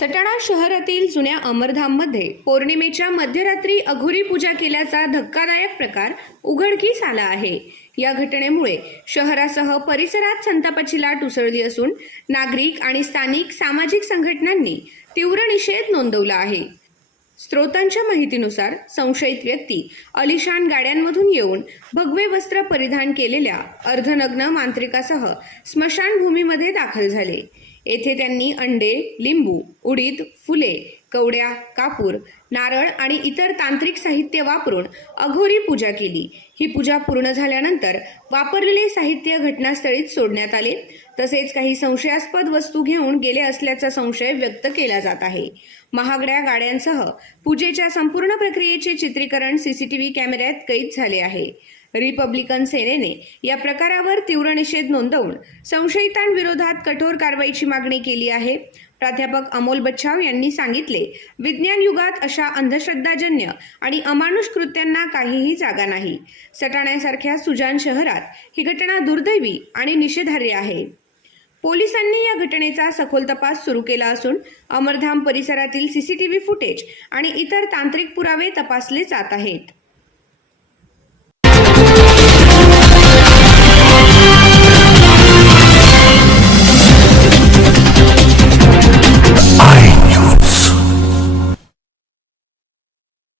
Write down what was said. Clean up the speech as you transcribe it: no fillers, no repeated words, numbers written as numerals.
सटाणा शहरातील जुन्या अमरधाममध्ये पौर्णिमेच्या मध्यरात्री अघोरी पूजा केल्याचा धक्कादायक प्रकार उघडकीस आला आहे। या घटनेमुळे शहरासह परिसरात संतापाची लाट उसळली असून नागरिक आणि स्थानिक सामाजिक संघटनांनी तीव्र निषेध नोंदवला आहे। स्रोतांच्या माहितीनुसार संशयित व्यक्ती अलिशान गाड्यांमधून येऊन भगवे वस्त्र परिधान केलेल्या अर्धनग्न मांत्रिकासह स्मशानभूमीमध्ये दाखल झाले। येथे त्यांनी अंडे, लिंबू, उडीद, फुले, कवड्या, कापूर, नारळ आणि इतर तांत्रिक साहित्य वापरून अघोरी पूजा केली। ही पूजा पूर्ण झाल्यानंतर वापरलेले साहित्य घटनास्थळीच सोडण्यात आले। तसेच काही संशयास्पद वस्तू घेऊन गेले असल्याचा संशय व्यक्त केला जात आहे। महागड्या गाड्यांसह पूजेच्या संपूर्ण प्रक्रियेचे चित्रीकरण सीसीटीव्ही कॅमेऱ्यात कैद झाले आहे। रिपब्लिकन सेनेने या प्रकारावर तीव्र निषेध नोंदवून संशयितांविरोधात कठोर कारवाईची मागणी केली आहे। प्राध्यापक अमोल बच्छाव यांनी सांगितले, विज्ञान युगात अशा अंधश्रद्धाजन्य आणि अमानुष कृत्यांना काहीही जागा नाही। सटाण्यासारख्या सुजान शहरात ही घटना दुर्दैवी आणि निषेधार्ह आहे। पोलिसांनी या घटनेचा सखोल तपास सुरू केला असून अमरधाम परिसरातील सीसीटीव्ही फुटेज आणि इतर तांत्रिक पुरावे तपासले जात आहेत।